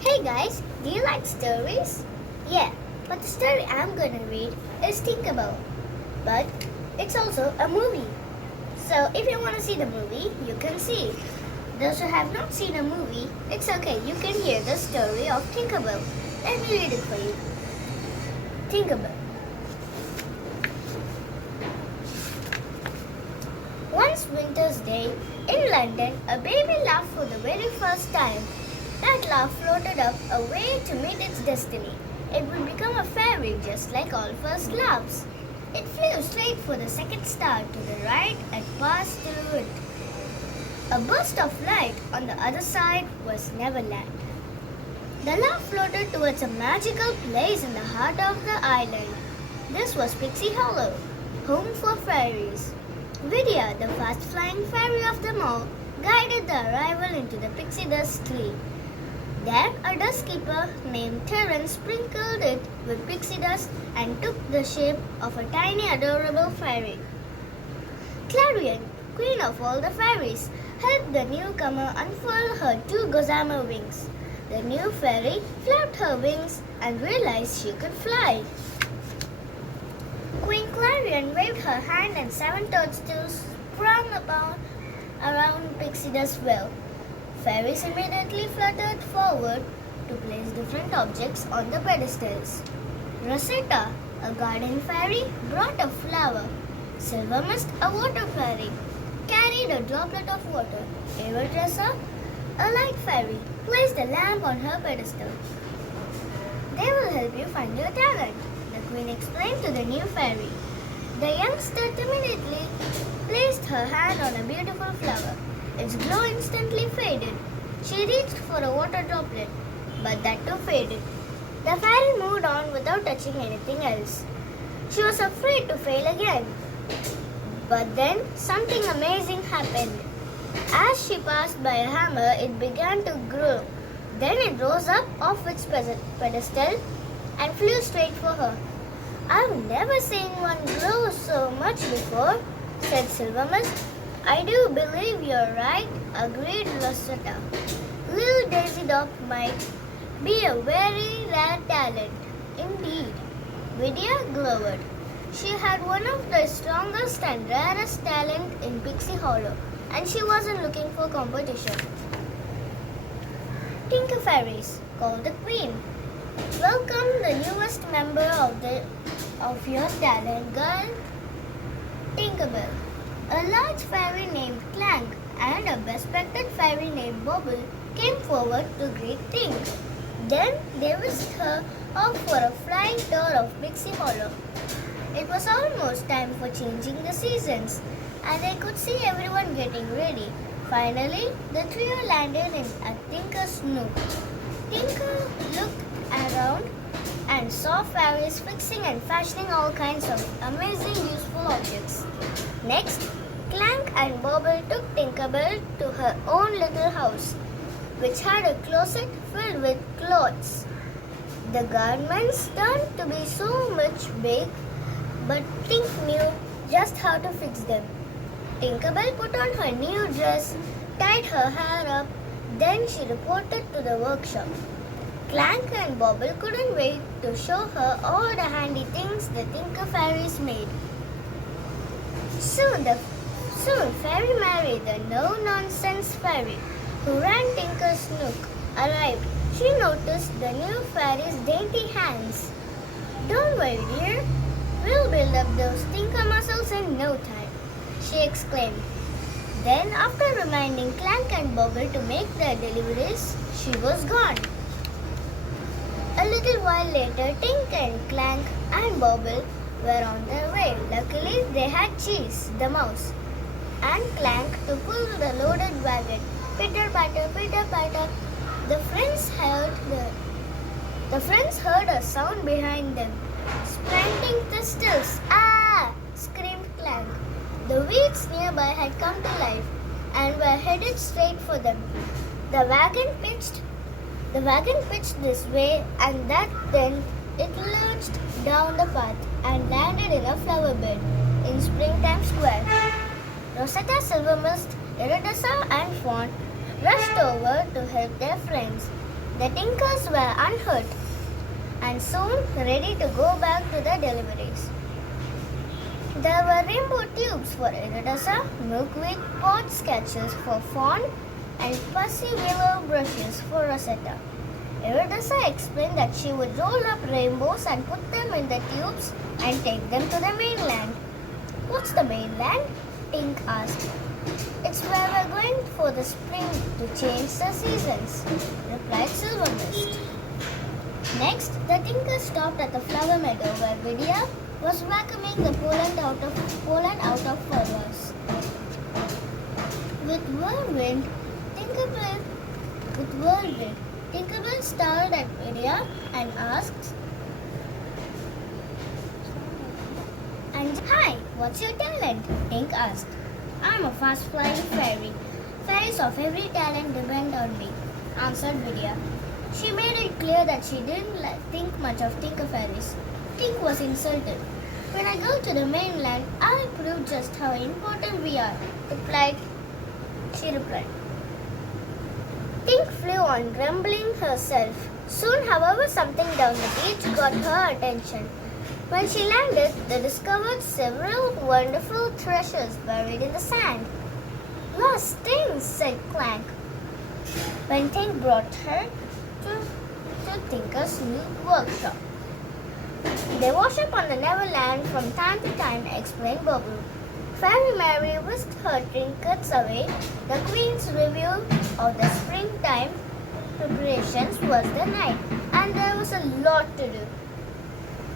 Hey guys, do you like stories? Yeah, but the story I'm gonna read is Tinkerbell. But it's also a movie. So if you wanna see the movie, you can see. Those who have not seen a movie, it's okay, you can hear the story of Tinkerbell. Let me read it for you. Tinkerbell. Once winter's day, in London, a baby laughed for the very first time. That laugh floated up away to meet its destiny. It would become a fairy just like all first laughs. It flew straight for the second star to the right and passed through it. A burst of light on the other side was Neverland. The laugh floated towards a magical place in the heart of the island. This was Pixie Hollow, home for fairies. Vidya, the fast-flying fairy of them all, guided the arrival into the pixie dust tree. There, a dust keeper named Terence sprinkled it with pixie dust and took the shape of a tiny, adorable fairy. Clarion, queen of all the fairies, helped the newcomer unfurl her two gossamer wings. The new fairy flapped her wings and realized she could fly. Queen Clarion waved her hand and seven toadstools sprung around Pixie Dust's well. Fairies immediately fluttered forward to place different objects on the pedestals. Rosetta, a garden fairy, brought a flower. Silver Mist, a water fairy, carried a droplet of water. Everdresser, a light fairy, placed a lamp on her pedestal. They will help you find your talent, the queen explained to the new fairy. The youngster timidly placed her hand on a beautiful flower. Its glow instantly faded. She reached for a water droplet, but that too faded. The fairy moved on without touching anything else. She was afraid to fail again. But then something amazing happened. As she passed by a hammer, it began to grow. Then it rose up off its pedestal and flew straight for her. I've never seen one grow so much before, said Silver Mist. I do believe you're right, agreed Rosetta. Little Daisy Duck might be a very rare talent. Indeed, Vidya glowered. She had one of the strongest and rarest talent in Pixie Hollow, and she wasn't looking for competition. Tinker Fairies, called the Queen. Welcome the newest member of your talent girl, Tinkerbell. A large fairy named Clank and a bespectacled fairy named Bobble came forward to greet Tink. Then they whisked her off for a flying tour of Pixie Hollow. It was almost time for changing the seasons, and they could see everyone getting ready. Finally, the trio landed in a Tinker's nook. Tinker looked around and saw fairies fixing and fashioning all kinds of amazing useful objects. Next, Clank and Bobble took Tinkerbell to her own little house, which had a closet filled with clothes. The garments turned to be so much big, but Tink knew just how to fix them. Tinkerbell put on her new dress, tied her hair up, then she reported to the workshop. Clank and Bobble couldn't wait to show her all the handy things the Tinker Fairies made. Soon Fairy Mary, the no-nonsense fairy who ran Tinker's nook, arrived. She noticed the new fairy's dainty hands. Don't worry, dear. We'll build up those Tinker muscles in no time, she exclaimed. Then, after reminding Clank and Bobble to make their deliveries, she was gone. A little while later, Tink and Clank and Bobble were on their way. Luckily, they had Cheese, the mouse, and Clank to pull the loaded wagon. Pitter patter, pitter patter. The friends heard a sound behind them. Spranting thistles! Ah! Screamed Clank. The weeds nearby had come to life and were headed straight for them. The wagon pitched this way and that, then it lurched down the path and landed in a flower bed in Springtime Square. Rosetta, Silver Mist, Iridessa and Fawn rushed over to help their friends. The Tinkers were unhurt and soon ready to go back to their deliveries. There were rainbow tubes for iridescent, milkweed pod sketches for Fawn, and pussy willow brushes for Rosetta. Iridescent explained that she would roll up rainbows and put them in the tubes and take them to the mainland. What's the mainland? Tink asked. It's where we're going for the spring to change the seasons, replied Silver Mist. Next, the Tinkers stopped at the flower meadow where Vidya was vacuuming the pollen out of flowers. With whirlwind, Tinkerbell started at Vidya and asked, "Hi, what's your talent?" Tink asked. "I'm a fast-flying fairy. Fairies of every talent depend on me," answered Vidya. She made it clear that she didn't think much of Tinker Fairies. Tink was insulted. "When I go to the mainland, I'll prove just how important we are," she replied. Tink flew on, grumbling herself. Soon, however, something down the beach got her attention. When she landed, they discovered several wonderful treasures buried in the sand. "Lost things," said Clank, when Tink brought her to Tinker's new workshop. "They wash up on the Neverland from time to time," explained Bubble. Fairy Mary whisked her trinkets away. The Queen's review of the springtime preparations was the night, and there was a lot to do.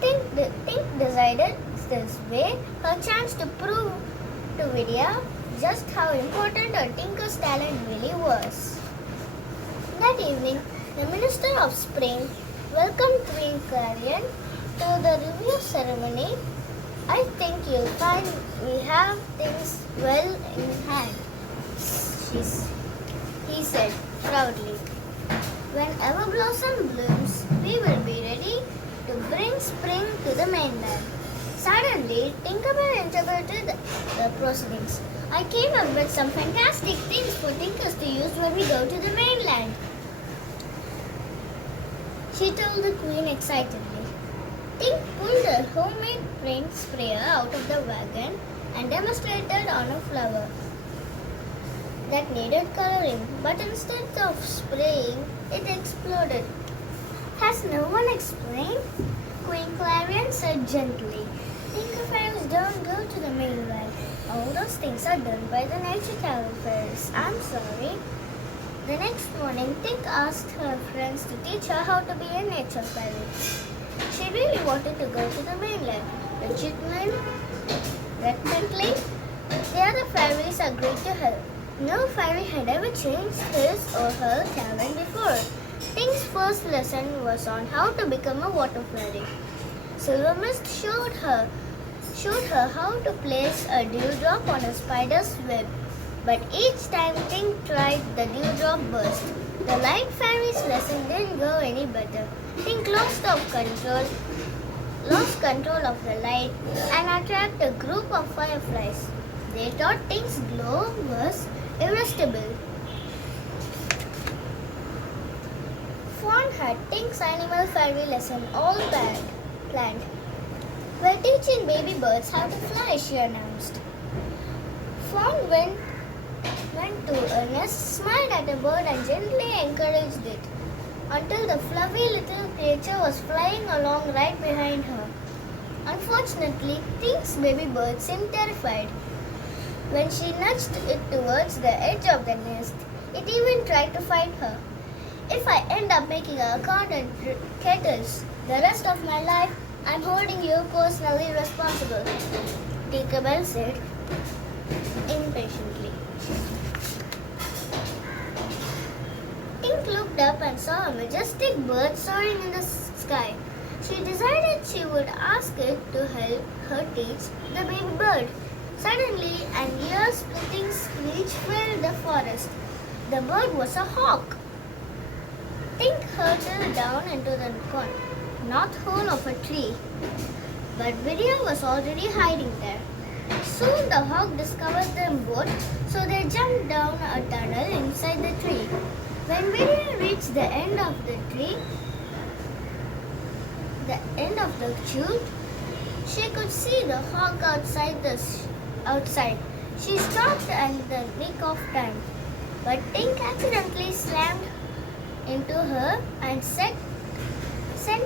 Tink decided this way her chance to prove to Vidya just how important her Tinker's talent really was. That evening, the Minister of Spring welcomed Queen Clarion to the review ceremony. "I think you'll find we have things well in hand," he said proudly. "When Everblossom blooms, we will be ready to bring spring to the mainland." Suddenly, Tinkerbell interrupted the proceedings. "I came up with some fantastic things for Tinkers to use when we go to the mainland," she told the Queen excitedly. Tink pulled a homemade paint sprayer out of the wagon and demonstrated on a flower that needed coloring, but instead of spraying, it exploded. "Has no one explained?" Queen Clarion said gently. "Tinker Fairies don't go to the mainland. All those things are done by the Nature Talent Fairies. I'm sorry." The next morning, Tink asked her friends to teach her how to be a nature fairy. She really wanted to go to the mainland. Reluctantly, the other fairies agreed to help. No fairy had ever changed his or her talent before. Tink's first lesson was on how to become a water fairy. Silver Mist showed her how to place a dewdrop on a spider's web. But each time Tink tried, the dewdrop burst. The light fairy's lesson didn't go any better. Tink lost control of the light and attracted a group of fireflies. They thought Tink's glow was irresistible. Fawn had Tink's animal fairy lesson all planned. "We're teaching baby birds how to fly," she announced. Fawn went to a nest, smiled at a bird and gently encouraged it until the fluffy little creature was flying along right behind her. Unfortunately, Tink's baby bird seemed terrified. When she nudged it towards the edge of the nest, it even tried to fight her. "If I end up making a account and kettles the rest of my life, I'm holding you personally responsible," Tinkerbell said impatiently. Tink looked up and saw a majestic bird soaring in the sky. She decided she would ask it to help her teach the baby bird. Suddenly, an ear-splitting screech filled the forest. The bird was a hawk. Tink hurtled down into the north hole of a tree, but Vidya was already hiding there. Soon the hawk discovered them both, so they jumped down a tunnel inside the tree. When Vidya reached the end of the tree, the end of the chute, she could see the hawk outside. She stopped at the nick of time, but Tink accidentally slammed into her and sent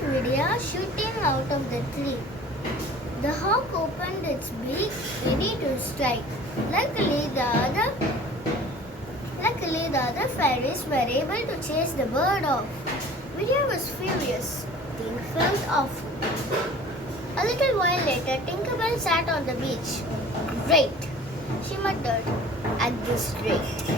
Vidya shooting out of the tree. The hawk opened its beak, ready to strike. Luckily, the other fairies were able to chase the bird off. Vidya was furious. Tink felt awful. A little while later, Tinkerbell sat on the beach. Great, she muttered. At this rate,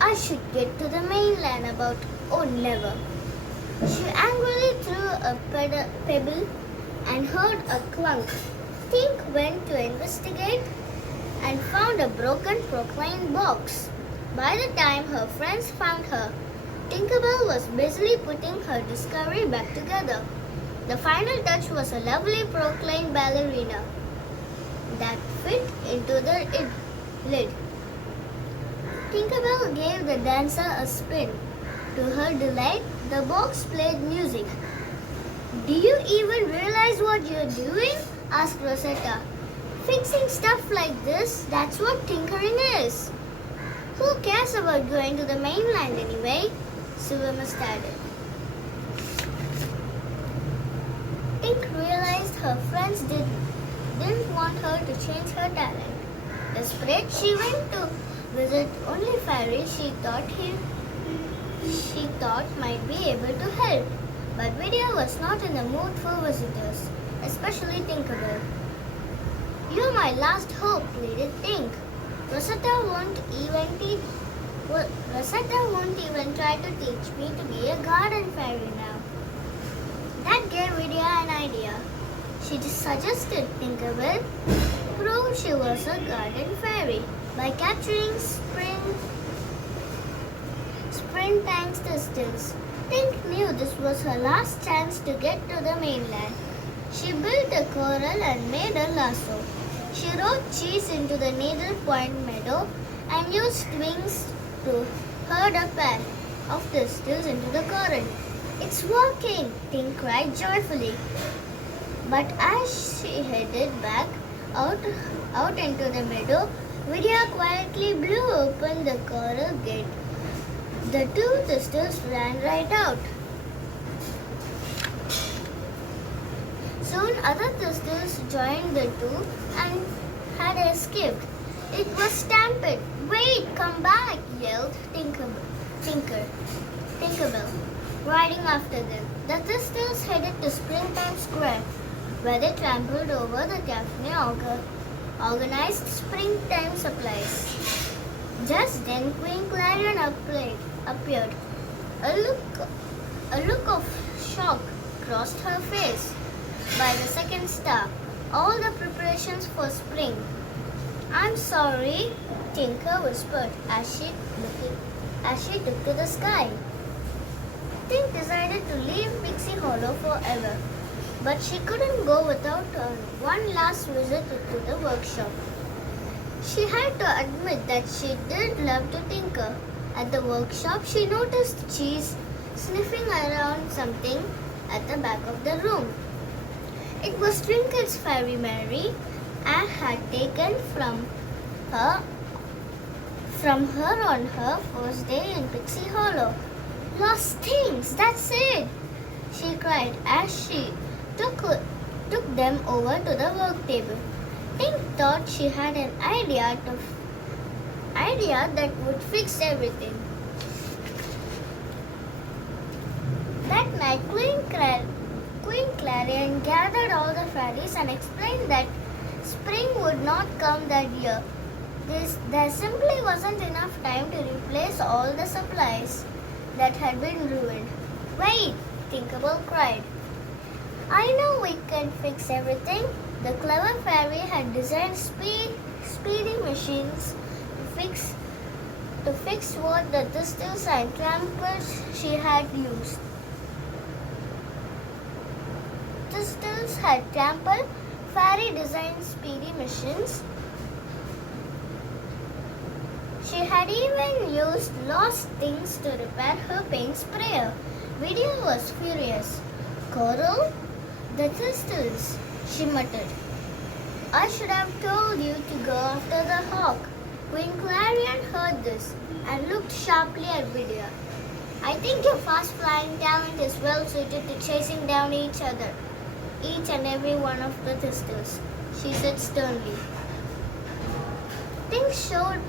I should get to the mainland about, oh never. She angrily threw a pebble and heard a clunk. Tink went to investigate and found a broken proclaim box. By the time her friends found her, Tinkerbell was busily putting her discovery back together. The final touch was a lovely proclaim ballerina that fit into the lid. Tinkerbell gave the dancer a spin. To her delight, the box played music. Do you even realize what you're doing? Asked Rosetta. Fixing stuff like this, that's what tinkering is. Who cares about going to the mainland anyway? Silvermist added. Tink realized her friends didn't want her to change her talent. Desperate, she went to visit only fairies she thought might be able to help. But Vidya was not in the mood for visitors, especially Tinkerbell. You're my last hope, pleaded Tink. Rosetta won't even try to teach me to be a garden fairy now. That gave Vidya an idea. She suggested Tinkerbell prove she was a garden fairy by capturing springtime's distance. Tink knew this was her last chance to get to the mainland. She built a coral and made a lasso. She rode Cheese into the Needle Point meadow and used wings to herd a pair of thistles into the current. It's working, Tink cried joyfully. But as she headed back out into the meadow, Vidya quietly blew open the coral gate. The two thistles ran right out. Soon other thistles joined the two and had escaped. It was Stampede. Wait, come back, yelled Tinkerbell, riding after them. The thistles headed to Springtime Square, where they trampled over the carefully organized springtime supplies. Just then Queen Clarion appeared. A look of shock crossed her face. By the second star, all the preparations for spring. I'm sorry, Tinker whispered as she took to the sky. Tink decided to leave Pixie Hollow forever, but she couldn't go without one last visit to the workshop. She had to admit that she did love to tinker. At the workshop, she noticed Cheese sniffing around something at the back of the room. It was Twinkle's Fairy Mary and had taken from her on her first day in Pixie Hollow. Lost things, that's it! She cried as she took them over to the work table. Tink thought she had an idea that would fix everything. That night, Queen Clarion gathered all the fairies and explained that spring would not come that year. There simply wasn't enough time to replace all the supplies that had been ruined. Wait, Tinkerbell cried. I know we can fix everything. The clever fairy had designed speedy machines to fix what the thistles and trampers she had used. Thistles had trampled, fairy designed speedy machines. She She had even used lost things to repair her paint sprayer. Vidya was furious. Coral, the thistles, she muttered. I should have told you to go after the hawk. Queen Clarion heard this and looked sharply at Vidya. I think your fast flying talent is well suited to chasing down each and every one of the thistles, she said sternly. Tink showed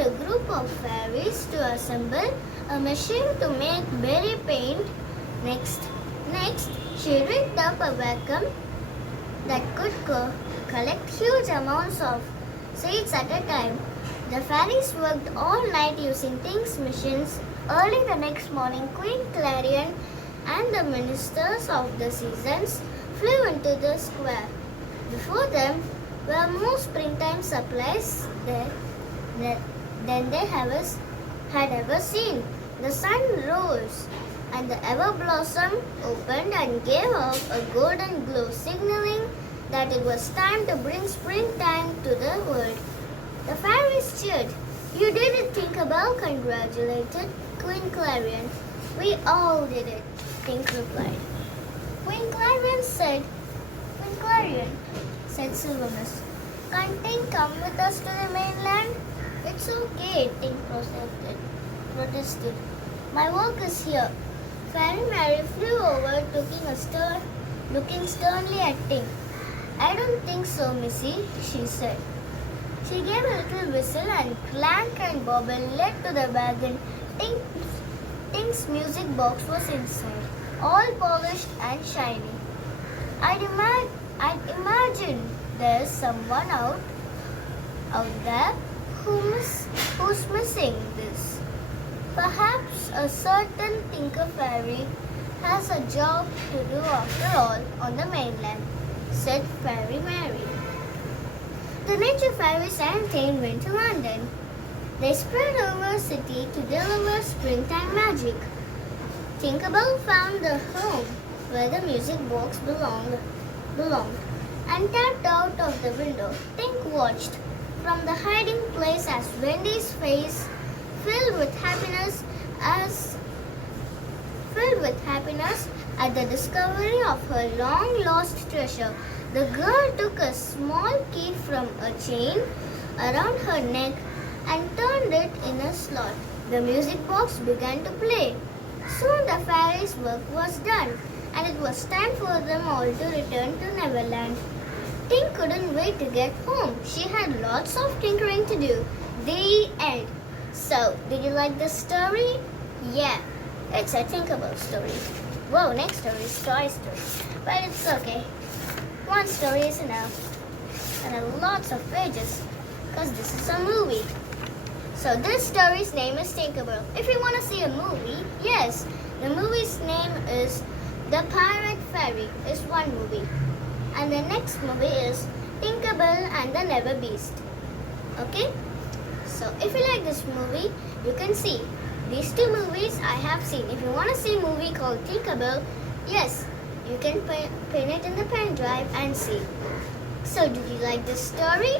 a group of fairies to assemble a machine to make berry paint. Next, she rigged up a vacuum that could collect huge amounts of seeds at a time. The fairies worked all night using Tink's machines. Early the next morning, Queen Clarion and the ministers of the seasons flew into the square. Before them were more springtime supplies than they had ever seen. The sun rose, and the ever blossom opened and gave off a golden glow, signaling that it was time to bring springtime to the world. The fairies cheered. You did it, Tinkerbell, congratulated Queen Clarion. We all did it, Tink replied. Queen Clarion, said Silvermus. Can't Tink come with us to the mainland? It's okay, Tink protested. My work is here. Fairy Mary flew over, looking sternly at Tink. I don't think so, Missy, she said. She gave a little whistle and Clank and Bobble led to the wagon. Tink's music box was inside, all polished and shiny. I'd imagine there's someone out there who's missing this. Perhaps a certain Tinker Fairy has a job to do after all on the mainland, said Fairy Mary. The nature fairies and Tane went to London. They spread over the city to deliver springtime magic. Tinkerbell found the home where the music box belonged and tapped out of the window. Tink watched from the hiding place as Wendy's face filled with happiness at the discovery of her long-lost treasure. The girl took a small key from a chain around her neck and turned it in a slot. The music box began to play. Soon the fairies' work was done, and it was time for them all to return to Neverland. Tink couldn't wait to get home. She had lots of tinkering to do. The end. So, did you like the story? Yeah, it's a Tinkerbell story. Whoa, next story is Toy Story. But it's okay. One story is enough. And lots of pages, because this is a movie. So this story's name is Tinkerbell. If you want to see a movie, yes, the movie's name is The Pirate Fairy. It's one movie. And the next movie is Tinkerbell and the Never Beast. Okay? So if you like this movie, you can see. These two movies I have seen. If you want to see a movie called Tinkerbell, yes, you can pin it in the pen drive and see. So did you like this story?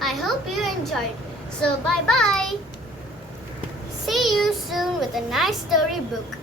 I hope you enjoyed. So bye-bye. See you soon with a nice story book.